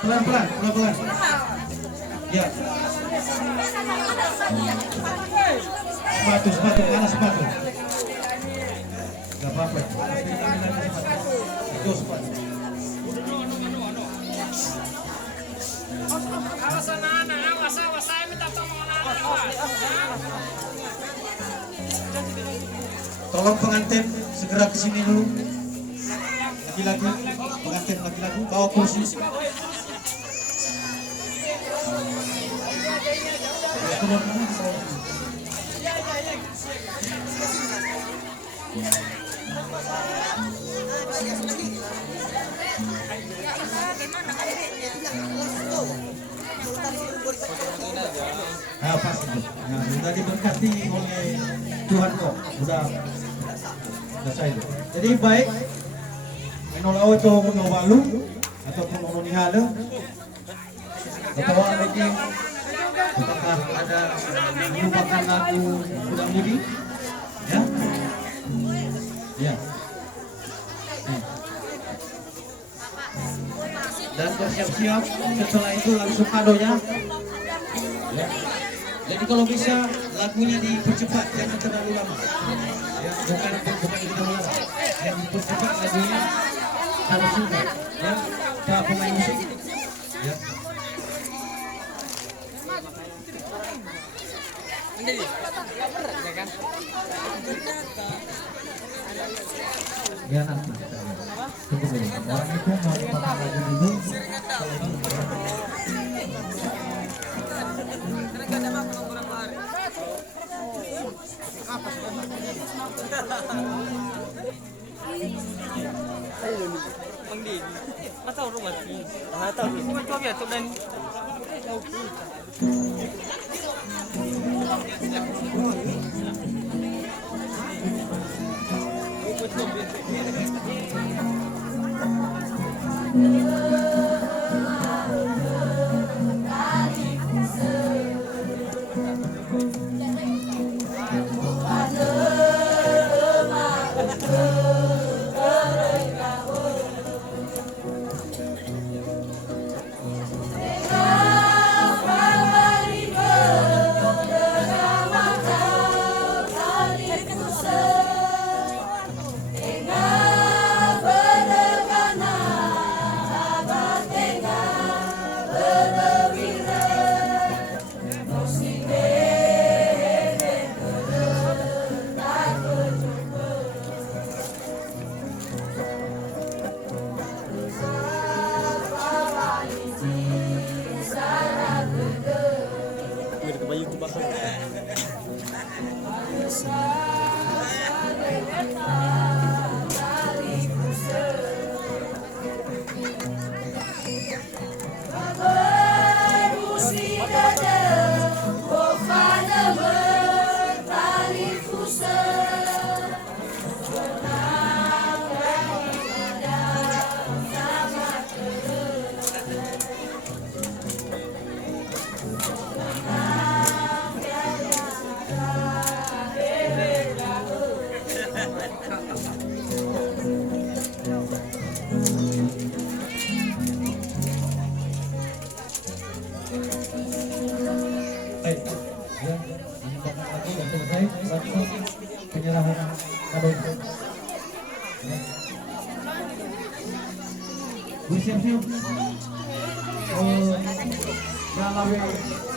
Pelan-pelan, pelan-pelan. Ya. Sepatu, mana sepatu? Gak apa-apa. Itu sepatu. Awas anak-anak, awas saya minta tolong anak-anak. Tolong pengantin segera ke sini dulu. Laki-laki, pengantin laki-laki bawa kursi. Nah, pas itu. Nah, sudah diberkati oleh Tuhan kok. Sudah selesai itu. Jadi baik menolak itu menolak ataupun menolak ketawa lagi. Apakah ada merupakan lagu muda-mudi? Ya? Ya. Dan bersiap-siap setelah itu langsung kadonya. Ya. Jadi kalau bisa lagunya dipercepat, jangan terlalu lama. Ya, bukan kita melarang. Yang dipercepat lagunya harus sudah. Ya, tak pemain musik. Ya. Ya nanti tunggu dulu. Orang itu mau pakai baju dulu. Atau rumah ini, atau rumah coba ya tuh dan Penyerahan kado itu. Siap-siap. Kalau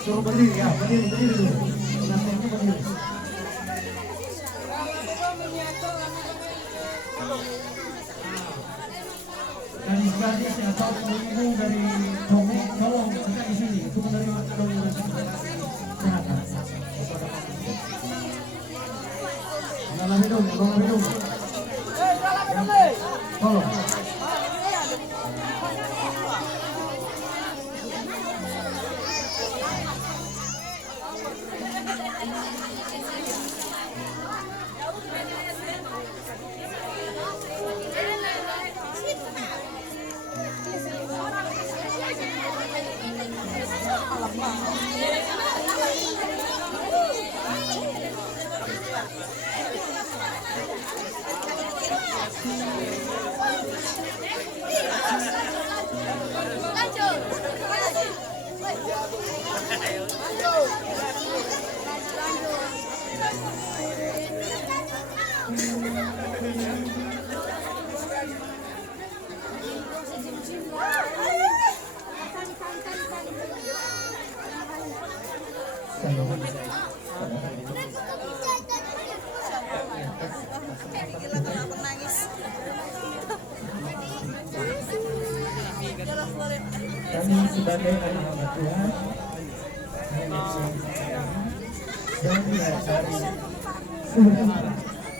suruh berdiri ya, berdiri dulu. Pengantinnya berdiri. Dan sekali siapa ibu dari Tomo, tolong kita di sini itu menerima kado yang kesehatan. Dalam hidung, dalam hidung. Tolong. Lanjut. Gila kalau aku nangis. Kami sebagai anak Tuhan dan dari surga,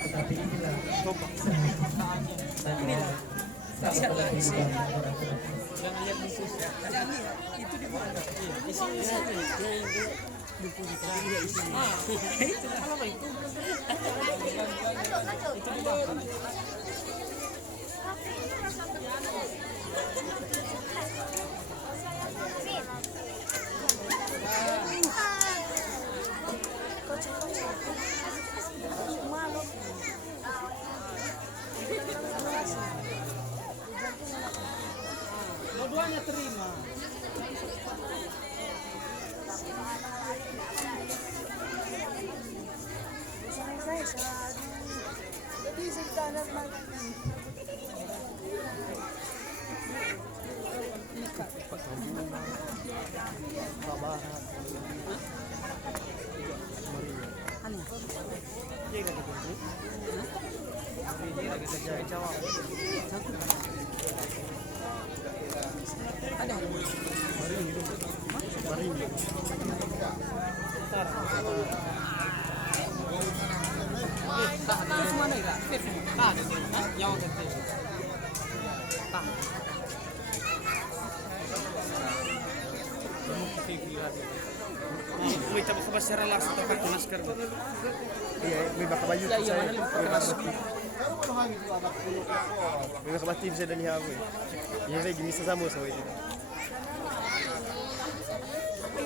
tetapi inilah sahabat kehidupan orang-orang. Dua-duanya terima. May tabak ka ba sa relax ito ka masker ba? Iya, may baka ba YouTube saya. May baka ba TV saya dan hihago eh. Iya saya gini sesama so ini.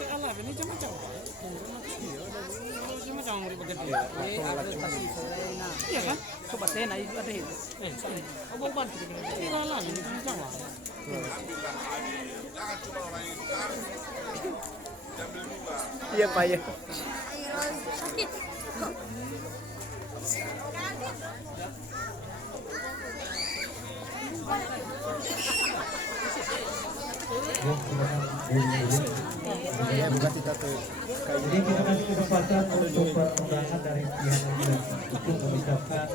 Alah, ini macam-macam. Macam-macam mau dipakai. Iya kan? Coba saya naik ada itu. Abang bantu begini. Ini lah, ini macam lah. Iya Pak ya. Sakit. Iya bukan kita tuh. Jadi kita kasih kesempatan untuk perundangan dari pihak laki-laki untuk mengucapkan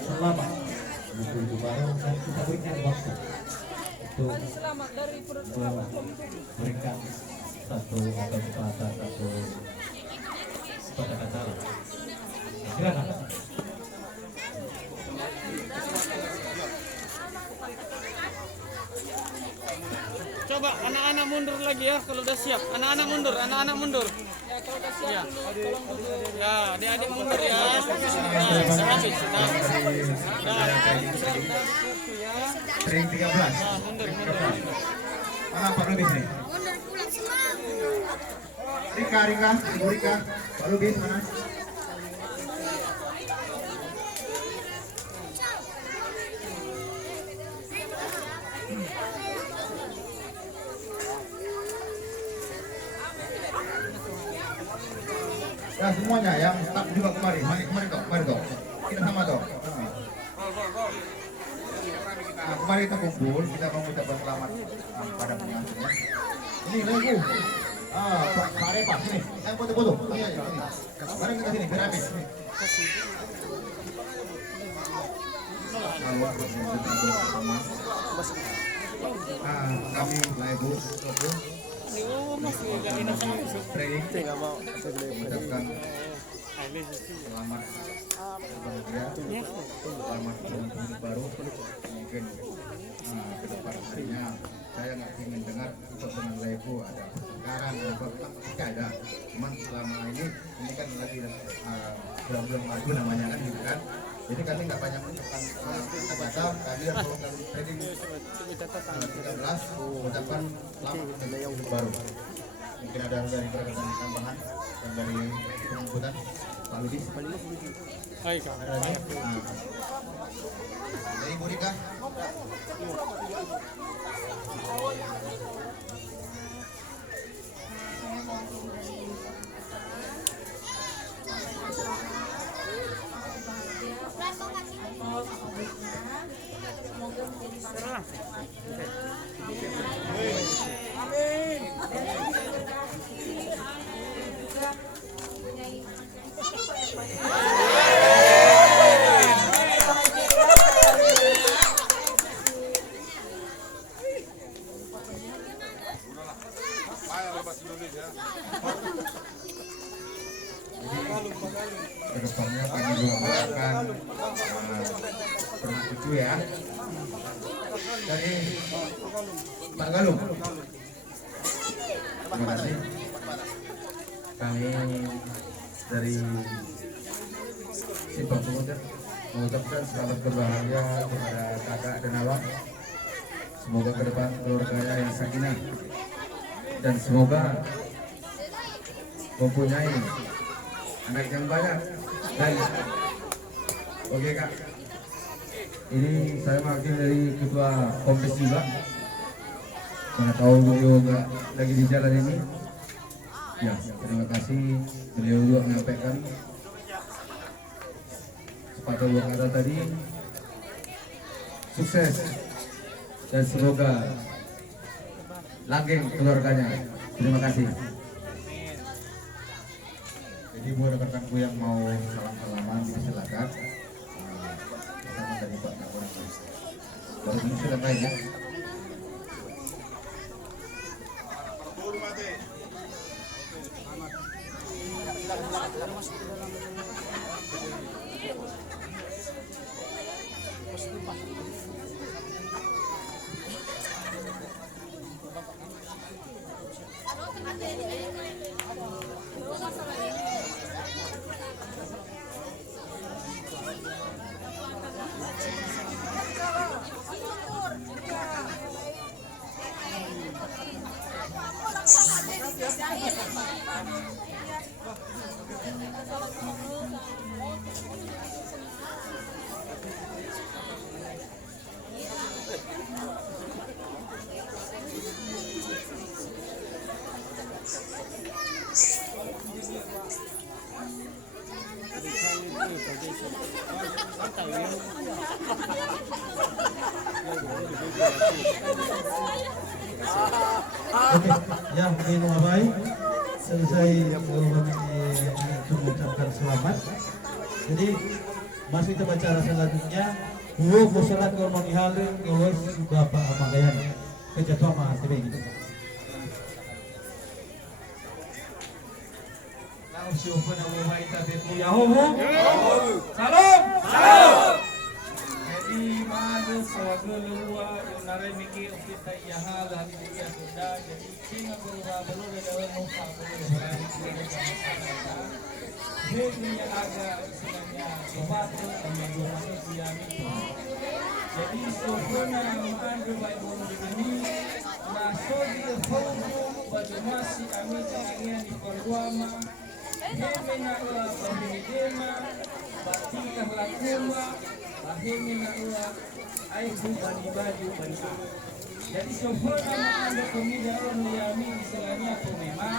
selamat Ibu Baru dan kita berikan waktu untuk memberikan satu kata-kata, satu kata-kata. Silakan. Coba anak-anak mundur lagi ya kalau udah siap. Anak-anak mundur, anak-anak mundur. Ya, kalau udah siap. Ya, adik-adik mundur ya. Nah, sudah habis, sudah. Ring 13. Nah, mundur. Mana Pak Lubis nih? Mundur pulang semua. Rika, Ibu Rika, Pak Lubis mana? Ya semuanya yang tak juga kemari dong. Kita sama dong. Nah, kemarin kita kumpul, kita mengucapkan selamat pada pengantinnya. Ini lagu. Pak Repa sini. Yang foto-foto. Ini aja ini. Bareng kita sini, biar habis. Sini. Kami lagu training Enggak mau. Saya boleh mengucapkan selamat bahagia, selamat tahun baru. Mungkin ke depan harinya saya nggak ingin dengar untuk dengan lagu ada sekarang atau tidak ada. Cuman selama ini kan lagi bulan-bulan maju namanya kan gitu kan. Jadi kami nggak banyak mengucapkan kata-kata. Kami yang kalau kami trading 13 mengucapkan selamat tahun baru. Mungkin ada dari perkataan tambahan dan dari pengamputan Pak Ludi. Hai Kak. Ada lagi? Dari Ibu Rika. Semoga menjadi Amin. mengucapkan terima kasih ya dari Pak Galung. Terima kasih. Kami dari Simpang Sumatera mengucapkan selamat berbahagia kepada kakak dan abang. Semoga ke depan keluarganya yang sakinah dan semoga mempunyai anak yang banyak. Dan oke kak, ini saya wakil dari ketua Kompes juga. Karena tahu beliau nggak lagi di jalan ini. Ya, terima kasih beliau juga menyampaikan sepatah dua kata tadi. Sukses dan semoga langgeng keluarganya. Terima kasih. Jadi buat rekan-rekanku yang mau salam-salaman silakan. Sama dari Pak Kapolres. Baru ini silakan ya. Oke, ya minum baik. Selesai mengucapkan selamat. Jadi masih kita bicara selanjutnya. Dua masalah kalau menghalin ngawes Bapak Amagayan ketua mah TV gitu. Kalau siapa nama baik tapi punya homo. Salam. Salam. Jadi mana sewaga luar yang narai mikir kita yahal hari ini sudah jadi singa berubah belum ada dalam muka belum berani kita. Ini yang agak istilahnya sobat menjadi diami. Jadi sempurna makan berbaik bulu ini masuk di forum pada masih kami ingin di perguama. Ini nak pembedema, batikah lakuma, bahini nak aibu bani baju. Jadi sempurna makan berkomida orang diami istilahnya pemema.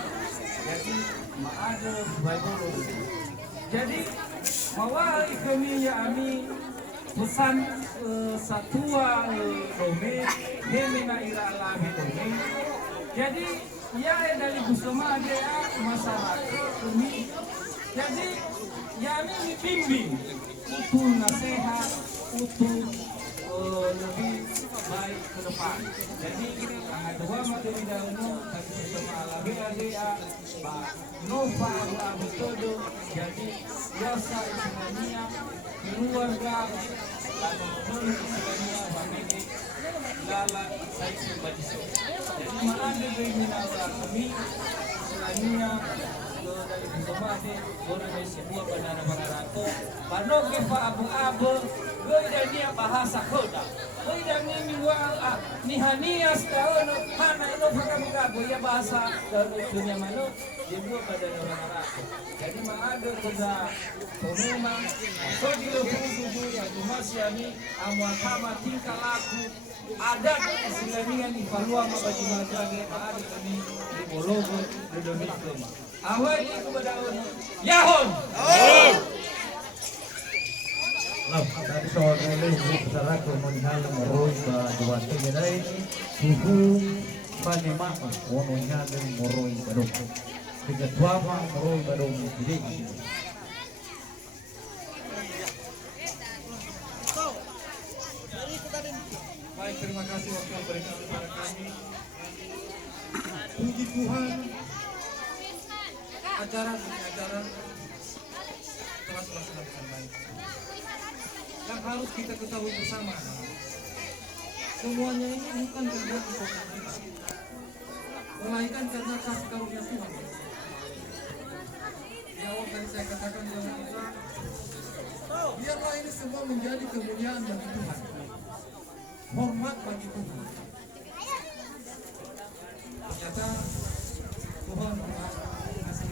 Jadi maada berbaik bulu. Jadi mawai kami ya ami pesan satua dome hemena ira alami dome. Jadi ya dari kusuma dia masyarakat kami. Jadi ya ami bimbing utuh nasihat utuh lebih baik ke depan. Jadi ada dua materi dahulu kami bersama alami dia Pak Nova Abu Todo. Jadi biasa istilahnya keluarga lalu menurut istilahnya bagi lala saya sebagai jadi malah dari minara kami istilahnya dari Bukemade boleh dari sebuah bandara Bangarato pano kepa abu-abu dan dia bahasa koda dan ini nihania setahun mana itu pakai ya bahasa dari dunia mana dia buat pada Bangarato jadi ada kerja pemema so dia pun yang masih ini amuakama tingkah laku adat istilahnya di Palua bagi lagi ada kami di Bologo di Indonesia awal ini kepada Yahon tadi soal ini bicara komunal meroy dua tinggal suhu panema komunal meroy badung tiga tua meroy badung jadi Baik, terima kasih waktu yang berikan kepada kami. Puji Tuhan, acara telah selesai dengan baik. harus kita ketahui bersama, semuanya ini bukan karena kita, melainkan karena kasih karunia Tuhan. Di awal tadi saya katakan bahwa kita, biarlah ini semua menjadi kemuliaan bagi Tuhan, hormat bagi Tuhan. Ternyata Tuhan kasih.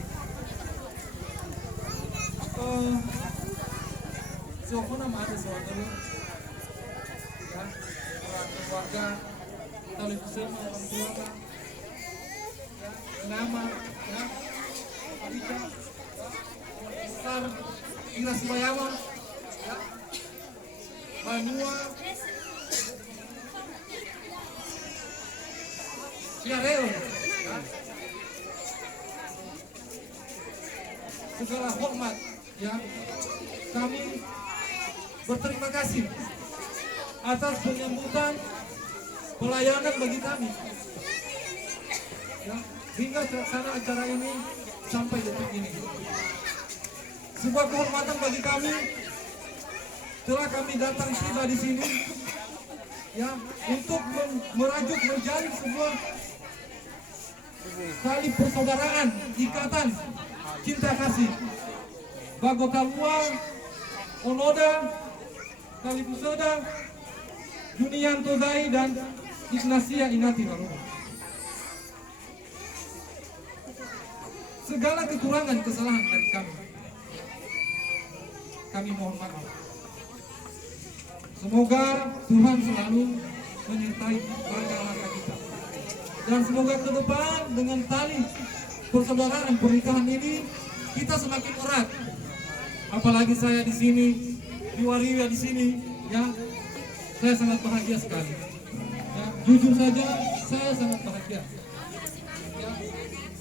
So, ako na ada saudara, ya, keluarga, tali bersama orang tua, ya, nama, ya, Parija, besar, Ira Sibayama, ya, Banua, Siareo, ya, segala hormat, ya, kami berterima kasih atas penyambutan pelayanan bagi kami, ya, hingga terlaksana acara ini sampai detik ini. Sebuah kehormatan bagi kami telah kami datang tiba di sini, ya, untuk merajuk menjalin sebuah tali persaudaraan, ikatan cinta kasih Bagokalua, Onoda, Kalipusoda, Junian Tozai, dan Ignasia Inati Baruba. Segala kekurangan kesalahan dari kami mohon maaf. Semoga Tuhan selalu menyertai langkah-langkah kita, dan semoga ke depan dengan tali persaudaraan pernikahan ini kita semakin erat. Apalagi saya di sini, di Waria di sini, ya, saya sangat bahagia sekali. Ya, jujur saja, saya sangat bahagia. Ya,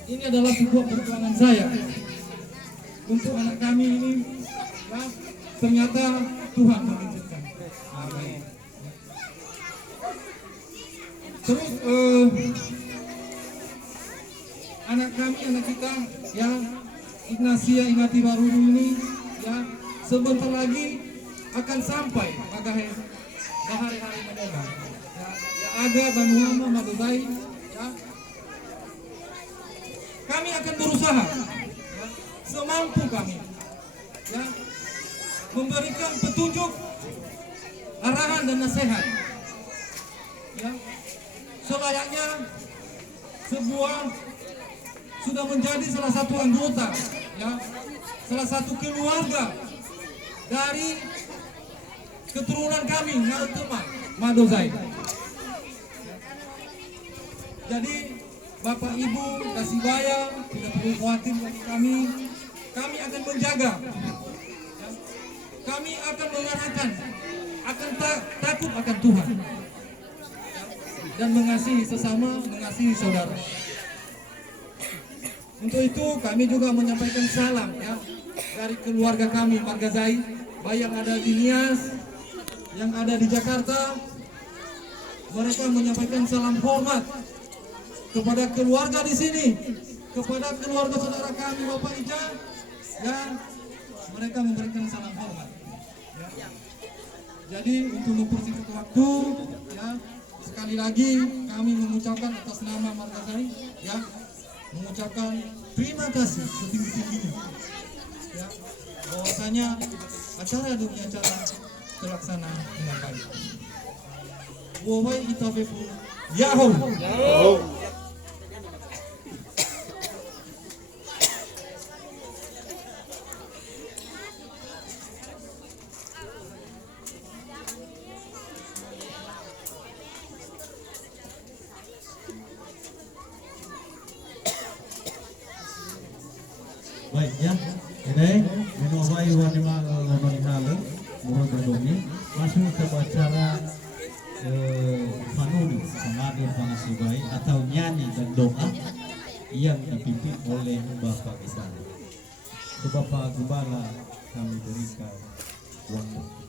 ini adalah sebuah perjuangan saya untuk anak kami ini. Ya, ternyata Tuhan mengizinkan. Amin. Terus anak kami, anak kita, ya, Ignasia Inati Barudu ini, ya, sebentar lagi akan sampai bahari-hari mendatang. Ya, ada Banuama Maduzai, ya. Kami akan berusaha, ya, semampu kami, ya, memberikan petunjuk, arahan dan nasihat, ya, selayaknya sebuah sudah menjadi salah satu anggota, ya, salah satu keluarga dari keturunan kami, Narutema Maduzai. Jadi Bapak Ibu Kasibaya tidak perlu khawatir bagi kami akan menjaga, ya, kami akan mengarahkan, akan takut akan Tuhan, ya, dan mengasihi sesama, mengasihi saudara. Untuk itu kami juga menyampaikan salam, ya, dari keluarga kami Margazai, baik yang ada di Nias, yang ada di Jakarta. Mereka menyampaikan salam hormat kepada keluarga di sini, kepada keluarga saudara kami Bapak Ija, dan mereka memberikan salam hormat. Ya. Jadi untuk mempersingkat waktu, ya, sekali lagi kami mengucapkan atas nama Margazai, ya, mengucapkan terima kasih setinggi-tingginya, ya, bahwasanya acara demi acara terlaksana dengan baik. Wahai itabepu, Yahoo. Baik ya, ini menolai wanita ngomong mohon berdomi masuk ke acara Fanuni Samadir Panasibai atau nyanyi dan doa yang dipimpin oleh Bapak Gembala. Bapak Gembala kami berikan waktu.